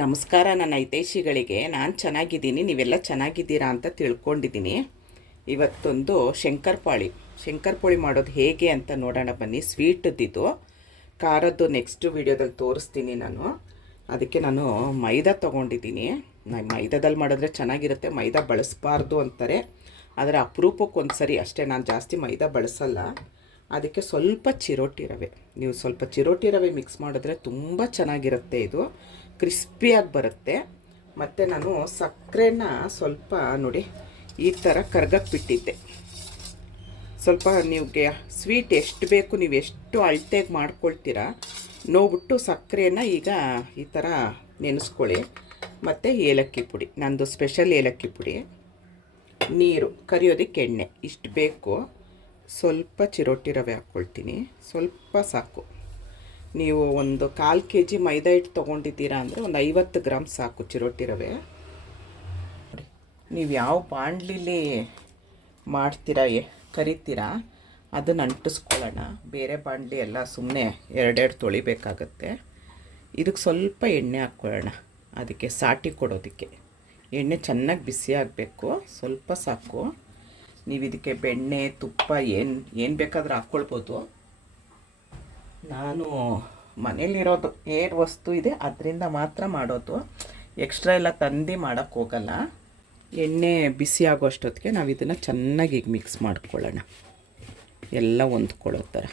ನಮಸ್ಕಾರ ನನ್ನ ಹಿತೈಷಿಗಳಿಗೆ. ನಾನು ಚೆನ್ನಾಗಿದ್ದೀನಿ, ನೀವೆಲ್ಲ ಚೆನ್ನಾಗಿದ್ದೀರಾ ಅಂತ ತಿಳ್ಕೊಂಡಿದ್ದೀನಿ. ಇವತ್ತೊಂದು ಶಂಕರಪೋಳಿ ಮಾಡೋದು ಹೇಗೆ ಅಂತ ನೋಡೋಣ ಬನ್ನಿ. ಸ್ವೀಟದ್ದಿದ್ದು, ಖಾರದ್ದು ನೆಕ್ಸ್ಟ್ ವೀಡಿಯೋದಲ್ಲಿ ತೋರಿಸ್ತೀನಿ ನಾನು. ಅದಕ್ಕೆ ನಾನು ಮೈದಾ ತೊಗೊಂಡಿದ್ದೀನಿ. ಮೈದಾದಲ್ಲಿ ಮಾಡಿದ್ರೆ ಚೆನ್ನಾಗಿರುತ್ತೆ, ಮೈದಾ ಬಳಸಬಾರ್ದು ಅಂತಾರೆ. ಆದರೆ ಅಪರೂಪಕ್ಕೆ ಸರಿ ಅಷ್ಟೇ, ನಾನು ಜಾಸ್ತಿ ಮೈದಾ ಬಳಸಲ್ಲ. ಅದಕ್ಕೆ ಸ್ವಲ್ಪ ಚಿರೋಟಿ ರವೆ, ನೀವು ಸ್ವಲ್ಪ ಚಿರೋಟಿ ರವೆ ಮಿಕ್ಸ್ ಮಾಡಿದ್ರೆ ತುಂಬ ಚೆನ್ನಾಗಿರುತ್ತೆ, ಇದು ಕ್ರಿಸ್ಪಿಯಾಗಿ ಬರುತ್ತೆ. ಮತ್ತು ನಾನು ಸಕ್ಕರೆನ ಸ್ವಲ್ಪ ನೋಡಿ ಈ ಥರ ಕರ್ಗಕ್ಕೆ ಬಿಟ್ಟಿದ್ದೆ. ಸ್ವಲ್ಪ ನಿಮಗೆ ಸ್ವೀಟ್ ಎಷ್ಟು ಬೇಕು, ನೀವು ಎಷ್ಟು ಅಳತೆಗೆ ಮಾಡ್ಕೊಳ್ತೀರಾ ನೋಡ್ಬಿಟ್ಟು ಸಕ್ಕರೆನ ಈಗ ಈ ಥರ ನೆನೆಸ್ಕೊಳ್ಳಿ. ಮತ್ತು ಏಲಕ್ಕಿ ಪುಡಿ, ನಂದು ಸ್ಪೆಷಲ್ ಏಲಕ್ಕಿ ಪುಡಿ, ನೀರು, ಕರಿಯೋದಕ್ಕೆ ಎಣ್ಣೆ, ಇಷ್ಟು ಬೇಕು. ಸ್ವಲ್ಪ ಚಿರೋಟಿ ರವೆ ಹಾಕ್ಕೊಳ್ತೀನಿ, ಸ್ವಲ್ಪ ಸಾಕು. ನೀವು ಒಂದು 1/4 kg ಮೈದಾ ಹಿಟ್ಟು ತೊಗೊಂಡಿದ್ದೀರಾ ಅಂದರೆ ಒಂದು 50 ಗ್ರಾಮ್ ಸಾಕು ಚಿರೋಟಿ ರವೆ. ನೀವು ಯಾವ ಬಾಣಲಿಲಿ ಮಾಡ್ತೀರಾ ಕರಿತೀರಾ ಅದನ್ನು ಅಂಟಿಸ್ಕೊಳ್ಳೋಣ. ಬೇರೆ ಬಾಣಲಿ ಎಲ್ಲ ಸುಮ್ಮನೆ ಎರಡೆರಡು ತೊಳಿಬೇಕಾಗತ್ತೆ. ಇದಕ್ಕೆ ಸ್ವಲ್ಪ ಎಣ್ಣೆ ಹಾಕ್ಕೊಳ್ಳೋಣ, ಅದಕ್ಕೆ ಸಾಟಿ ಕೊಡೋದಕ್ಕೆ. ಎಣ್ಣೆ ಚೆನ್ನಾಗಿ ಬಿಸಿ ಆಗಬೇಕು, ಸ್ವಲ್ಪ ಸಾಕು. ನೀವು ಇದಕ್ಕೆ ಬೆಣ್ಣೆ ತುಪ್ಪ ಏನು ಬೇಕಾದರೂ ಹಾಕ್ಕೊಳ್ಬೋದು. ನಾನು ಮನೇಲಿರೋದು ಏನು ವಸ್ತು ಇದೆ ಅದರಿಂದ ಮಾತ್ರ ಮಾಡೋದು, ಎಕ್ಸ್ಟ್ರಾ ಎಲ್ಲ ತಂದು ಮಾಡೋಕ್ಕೋಗಲ್ಲ. ಎಣ್ಣೆ ಬಿಸಿ ಆಗೋ ಅಷ್ಟೊತ್ತಿಗೆ ನಾವು ಇದನ್ನು ಚೆನ್ನಾಗಿ ಈಗ ಮಿಕ್ಸ್ ಮಾಡ್ಕೊಳ್ಳೋಣ, ಎಲ್ಲ ಹೊಂದ್ಕೊಳ್ಳೋ ಥರ.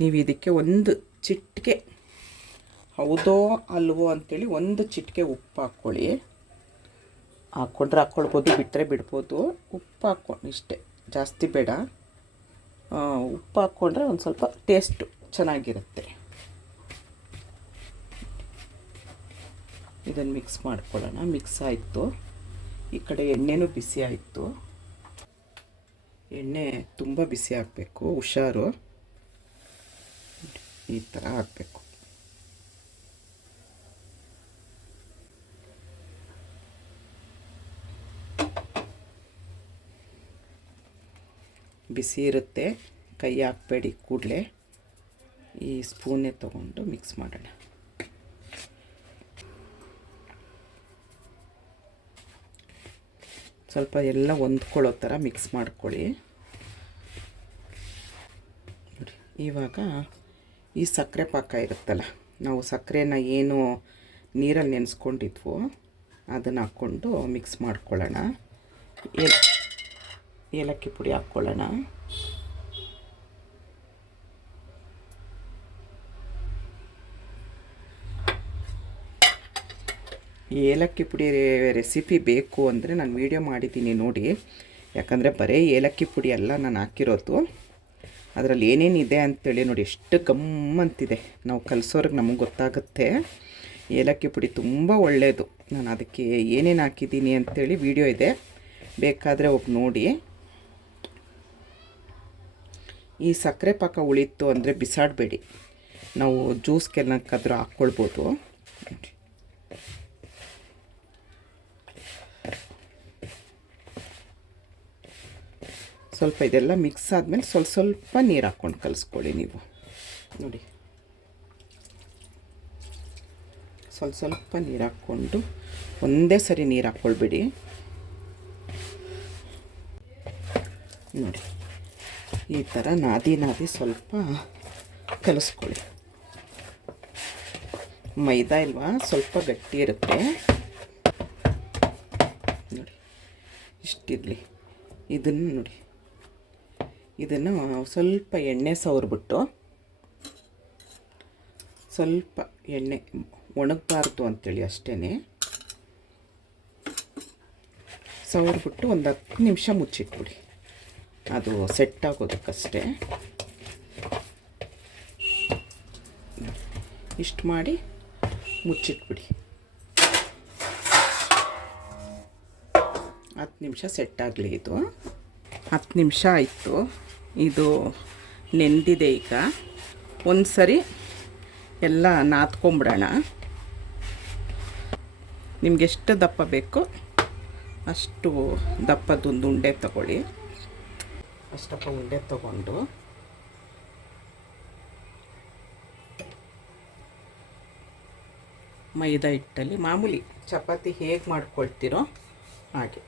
ನೀವು ಇದಕ್ಕೆ ಒಂದು ಚಿಟಿಕೆ, ಹೌದೋ ಅಲ್ವೋ ಅಂಥೇಳಿ ಒಂದು ಚಿಟಿಕೆ ಉಪ್ಪು ಹಾಕ್ಕೊಳ್ಳಿ. ಹಾಕ್ಕೊಳ್ಬೋದು, ಬಿಟ್ಟರೆ ಬಿಡ್ಬೋದು. ಉಪ್ಪು ಹಾಕ್ಕೊಂಡು ಇಷ್ಟೇ, ಜಾಸ್ತಿ ಬೇಡ. ಉಪ್ಪು ಹಾಕ್ಕೊಂಡ್ರೆ ಒಂದು ಸ್ವಲ್ಪ ಟೇಸ್ಟು ಚೆನ್ನಾಗಿರುತ್ತೆ. ಇದನ್ನು ಮಿಕ್ಸ್ ಮಾಡ್ಕೊಳ್ಳೋಣ. ಮಿಕ್ಸ್ ಆಯಿತು. ಈ ಕಡೆ ಎಣ್ಣೆನೂ ಬಿಸಿ ಆಯಿತು. ಎಣ್ಣೆ ತುಂಬ ಬಿಸಿ ಆಗಬೇಕು, ಹುಷಾರು. ಈ ಥರ ಹಾಕಬೇಕು. ಬಿಸಿ ಇರುತ್ತೆ, ಕೈ ಹಾಕಬೇಡಿ ಕೂಡಲೇ. ಈ ಸ್ಪೂನೇ ತೊಗೊಂಡು ಮಿಕ್ಸ್ ಮಾಡೋಣ. ಸ್ವಲ್ಪ ಎಲ್ಲ ಹೊಂದ್ಕೊಳ್ಳೋ ಥರ ಮಿಕ್ಸ್ ಮಾಡ್ಕೊಳ್ಳಿ. ಇವಾಗ ಈ ಸಕ್ಕರೆ ಪಾಕ ಇರುತ್ತಲ್ಲ, ನಾವು ಸಕ್ಕರೆನ ಏನು ನೀರಲ್ಲಿ ನೆನೆಸ್ಕೊಂಡಿದ್ವೋ ಅದನ್ನು ಹಾಕ್ಕೊಂಡು ಮಿಕ್ಸ್ ಮಾಡ್ಕೊಳ್ಳೋಣ. ಏಲಕ್ಕಿ ಪುಡಿ ಹಾಕ್ಕೊಳ್ಳೋಣ. ಏಲಕ್ಕಿ ಪುಡಿ ರೆಸಿಪಿ ಬೇಕು ಅಂದರೆ ನಾನು ವೀಡಿಯೋ ಮಾಡಿದ್ದೀನಿ ನೋಡಿ. ಯಾಕಂದರೆ ಬರೀ ಏಲಕ್ಕಿ ಪುಡಿ ಎಲ್ಲ ನಾನು ಹಾಕಿರೋದು, ಅದರಲ್ಲಿ ಏನೇನಿದೆ ಅಂತೇಳಿ ನೋಡಿ, ಎಷ್ಟು ಗಮ್ಮಂತಿದೆ. ನಾವು ಕಲಿಸೋರ್ಗೆ ನಮಗೆ ಗೊತ್ತಾಗುತ್ತೆ. ಏಲಕ್ಕಿ ಪುಡಿ ತುಂಬ ಒಳ್ಳೆಯದು. ನಾನು ಅದಕ್ಕೆ ಏನೇನು ಹಾಕಿದ್ದೀನಿ ಅಂಥೇಳಿ ವೀಡಿಯೋ ಇದೆ, ಬೇಕಾದರೆ ಹೋಗಿ ನೋಡಿ. ಈ ಸಕ್ಕರೆ ಪಾಕ ಉಳಿತು ಅಂದರೆ ಬಿಸಾಡಬೇಡಿ, ನಾವು ಜ್ಯೂಸ್ಗೆಲ್ಲಕ್ಕಾದರೂ ಹಾಕ್ಕೊಳ್ಬೋದು. ಸ್ವಲ್ಪ ಇದೆಲ್ಲ ಮಿಕ್ಸ್ ಆದಮೇಲೆ ಸ್ವಲ್ಪ ನೀರು ಹಾಕ್ಕೊಂಡು ಕಲಿಸ್ಕೊಳ್ಳಿ. ನೀವು ನೋಡಿ, ಸ್ವಲ್ಪ ನೀರು ಹಾಕ್ಕೊಂಡು ಒಂದೇ ಸರಿ ನೀರು ಹಾಕ್ಕೊಳ್ಬೇಡಿ. ನೋಡಿ ಈ ಥರ ನಾದಿ ಸ್ವಲ್ಪ ಕಲಿಸ್ಕೊಳ್ಳಿ. ಮೈದಾ ಇಲ್ವಾ, ಸ್ವಲ್ಪ ಗಟ್ಟಿ ಇರುತ್ತೆ ನೋಡಿ, ಇಷ್ಟಿರಲಿ. ಇದನ್ನು ನೋಡಿ, ಇದನ್ನು ಸ್ವಲ್ಪ ಎಣ್ಣೆ ಸವರ್ಬಿಟ್ಟು, ಸ್ವಲ್ಪ ಎಣ್ಣೆ ಒಣಗಬಾರ್ದು ಅಂಥೇಳಿ ಅಷ್ಟೇ ಸವರ್ಬಿಟ್ಟು ಒಂದು 10 ನಿಮಿಷ ಮುಚ್ಚಿಟ್ಬಿಡಿ, ಅದು ಸೆಟ್ ಆಗೋದಕ್ಕಷ್ಟೇ. ಇಷ್ಟು ಮಾಡಿ ಮುಚ್ಚಿಟ್ಬಿಡಿ. 10 ನಿಮಿಷ ಸೆಟ್ ಆಗಲಿ. ಇದು 10 ನಿಮಿಷ ಆಯಿತು. ಇದು ನೆಂದಿದೆ. ಈಗ ಒಂದು ಸರಿ ಎಲ್ಲ ನಾದ್ಕೊಂಬಿಡೋಣ. ನಿಮ್ಗೆ ಎಷ್ಟು ದಪ್ಪ ಬೇಕೋ ಅಷ್ಟು ದಪ್ಪದೊಂದು ಉಂಡೆ ತಗೊಳ್ಳಿ. ಅಷ್ಟಪ್ಪ ಉಂಡೆ ತಗೊಂಡು ಮೈದಾ ಹಿಟ್ಟಲ್ಲಿ ಮಾಮೂಲಿ ಚಪಾತಿ ಹೇಗೆ ಮಾಡ್ಕೊಳ್ತೀರೋ ಹಾಗೆ.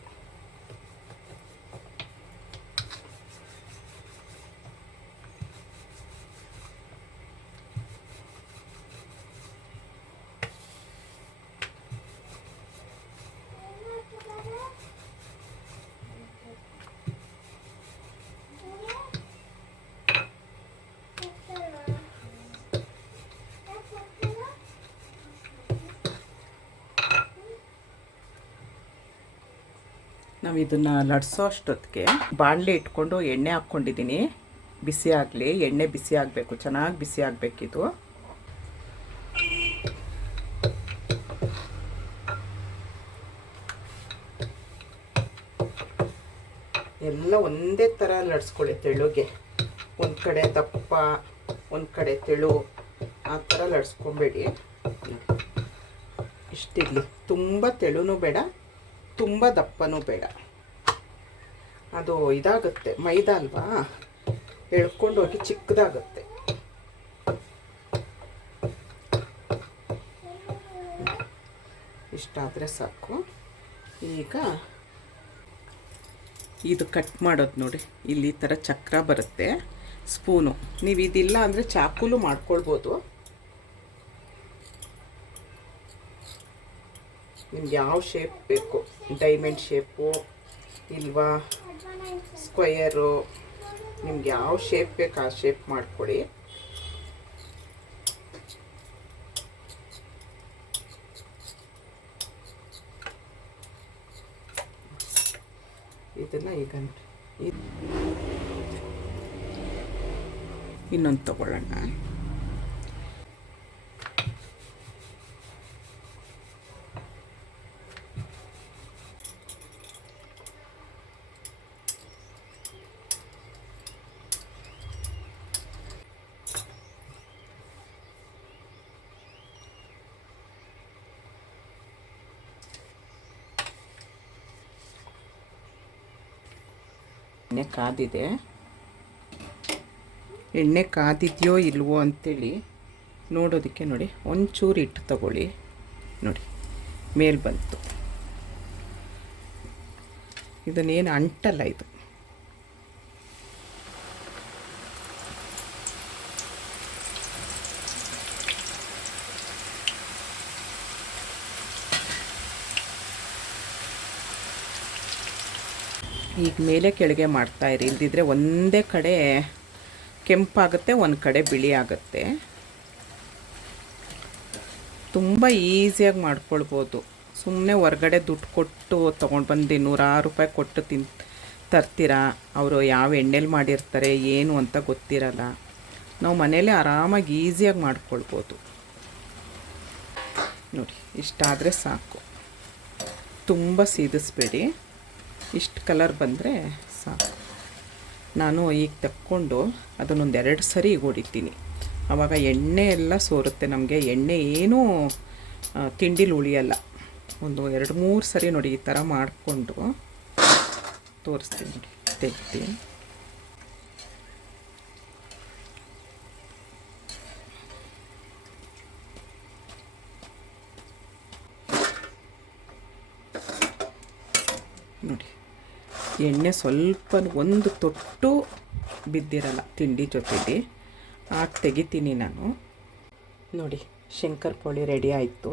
ನಾವು ಇದನ್ನು ಲಟ್ಸೋ ಅಷ್ಟೊತ್ತಿಗೆ ಬಾಣಲೆ ಇಟ್ಕೊಂಡು ಎಣ್ಣೆ ಹಾಕ್ಕೊಂಡಿದ್ದೀನಿ. ಬಿಸಿ ಆಗಲಿ, ಎಣ್ಣೆ ಬಿಸಿ ಆಗಬೇಕು, ಚೆನ್ನಾಗಿ ಬಿಸಿ ಆಗಬೇಕಿದು. ಎಲ್ಲ ಒಂದೇ ಥರ ಲಟ್ಸ್ಕೊಳ್ಳಿ ತೆಳುಗೆ. ಒಂದು ಕಡೆ ದಪ್ಪ, ಒಂದು ಕಡೆ ತೆಳು, ಆ ಥರ ಲಟ್ಸ್ಕೊಬೇಡಿ. ಇಷ್ಟಿರಲಿ, ತುಂಬ ತೆಳುನೂ ಬೇಡ, ತುಂಬ ದಪ್ಪನೂ ಬೇಡ. ಅದು ಇದಾಗುತ್ತೆ, ಮೈದಾ ಅಲ್ವಾ, ಎಳ್ಕೊಂಡೋಗಿ ಚಿಕ್ಕದಾಗುತ್ತೆ. ಇಷ್ಟಾದರೆ ಸಾಕು. ಈಗ ಇದು ಕಟ್ ಮಾಡೋದು ನೋಡಿ, ಇಲ್ಲಿ ಈ ಥರ ಚಕ್ರ ಬರುತ್ತೆ, ಸ್ಪೂನು. ನೀವು ಇದಿಲ್ಲ ಅಂದರೆ ಚಾಕುಲು ಮಾಡ್ಕೊಳ್ಬೋದು. ನಿಮ್ಗೆ ಯಾವ ಶೇಪ್ ಬೇಕು, ಡೈಮಂಡ್ ಶೇಪು ಇಲ್ವಾ ಸ್ಕ್ವಯರು, ನಿಮ್ಗೆ ಯಾವ ಶೇಪ್ ಬೇಕು ಆ ಶೇಪ್ ಮಾಡ್ಕೊಳ್ಳಿ. ಇದನ್ನು ಈಗ ಇನ್ನೊಂದು ತಗೊಳ್ಳೋಣ. ಎಣ್ಣೆ ಕಾದಿದೆ, ಎಣ್ಣೆ ಕಾದಿದೆಯೋ ಇಲ್ವೋ ಅಂಥೇಳಿ ನೋಡೋದಕ್ಕೆ ನೋಡಿ ಒಂಚೂರು ಹಿಟ್ಟು ತಗೊಳ್ಳಿ. ನೋಡಿ ಮೇಲೆ ಬಂತು. ಇದನ್ನೇನು ಅಂಟಲ್ಲ ಇದು. ಈಗ ಮೇಲೆ ಕೆಳಗೆ ಮಾಡ್ತಾಯಿರಿ, ಇಲ್ದಿದ್ರೆ ಒಂದೇ ಕಡೆ ಕೆಂಪಾಗುತ್ತೆ, ಒಂದು ಕಡೆ ಬಿಳಿ ಆಗುತ್ತೆ. ತುಂಬ ಈಸಿಯಾಗಿ ಮಾಡ್ಕೊಳ್ಬೋದು. ಸುಮ್ಮನೆ ಹೊರ್ಗಡೆ ದುಡ್ಡು ಕೊಟ್ಟು ತೊಗೊಂಡು ಬಂದು 100 ರೂಪಾಯಿ ಕೊಟ್ಟು ತರ್ತೀರಾ, ಅವರು ಯಾವ ಎಣ್ಣೆಲಿ ಮಾಡಿರ್ತಾರೆ ಏನು ಅಂತ ಗೊತ್ತಿರಲ್ಲ. ನಾವು ಮನೇಲಿ ಆರಾಮಾಗಿ ಈಸಿಯಾಗಿ ಮಾಡ್ಕೊಳ್ಬೋದು. ನೋಡಿ ಇಷ್ಟಾದರೆ ಸಾಕು, ತುಂಬ ಸೀದಿಸ್ಬೇಡಿ. ಇಷ್ಟು ಕಲರ್ ಬಂದರೆ ಸಾಕು. ನಾನು ಈಗ ತಕ್ಕೊಂಡು ಅದನ್ನೊಂದು 2 ಸರಿ ಹೊಡಿತೀನಿ. ಆವಾಗ ಎಣ್ಣೆ ಎಲ್ಲ ಸೋರುತ್ತೆ ನಮಗೆ. ಎಣ್ಣೆ ಏನೂ ತಿಂಡಿಲಿ ಉಳಿಯಲ್ಲ. ಒಂದು 2-3 ಸರಿ ನೋಡಿ ಈ ಥರ ಮಾಡಿಕೊಂಡು ತೋರಿಸ್ತೀನಿ. ನೋಡಿ ತೆಗ್ದು ನೋಡಿ, ಎಣ್ಣೆ ಸ್ವಲ್ಪ ಒಂದು ತೊಟ್ಟು ಬಿದ್ದಿರಲ್ಲ ತಿಂಡಿ ಜೊತೆಗೆ. ಆಗ ತೆಗಿತೀನಿ ನಾನು. ನೋಡಿ ಶಂಕರಪೋಳಿ ರೆಡಿ ಆಯಿತು.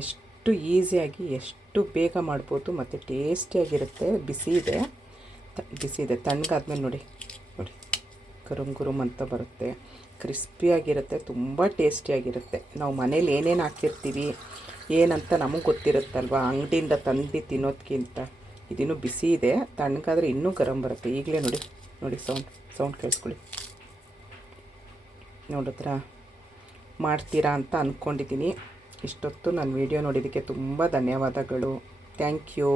ಎಷ್ಟು ಈಸಿಯಾಗಿ ಎಷ್ಟು ಬೇಗ ಮಾಡ್ಬೋದು ಮತ್ತು ಟೇಸ್ಟಿಯಾಗಿರುತ್ತೆ. ಬಿಸಿ ಇದೆ ತಣ್ಣಗಾದ್ಮೇಲೆ ನೋಡಿ ಗುರುಮ್ ಅಂತ ಬರುತ್ತೆ, ಕ್ರಿಸ್ಪಿಯಾಗಿರುತ್ತೆ, ತುಂಬ ಟೇಸ್ಟಿಯಾಗಿರುತ್ತೆ. ನಾವು ಮನೇಲಿ ಏನೇನು ಹಾಕಿರ್ತೀವಿ ಏನಂತ ನಮಗೆ ಗೊತ್ತಿರುತ್ತಲ್ವ, ಅಂಗಡಿಯಿಂದ ತಂದು ತಿನ್ನೋದಕ್ಕಿಂತ. ಇದಿನ್ನೂ ಬಿಸಿ ಇದೆ, ತಣ್ಣಗಾದರೆ ಇನ್ನೂ ಗರಂ ಬರುತ್ತೆ. ಈಗಲೇ ನೋಡಿ ಸೌಂಡ್ ಕೇಳಿಸ್ಕೊಳ್ಳಿ. ನೋಡಿದ್ರಾ, ಮಾಡ್ತೀರಾ ಅಂತ ಅಂದ್ಕೊಂಡಿದ್ದೀನಿ. ಇಷ್ಟೊತ್ತು ನನ್ನ ವಿಡಿಯೋ ನೋಡಿದ್ದಕ್ಕೆ ತುಂಬ ಧನ್ಯವಾದಗಳು. Thank you.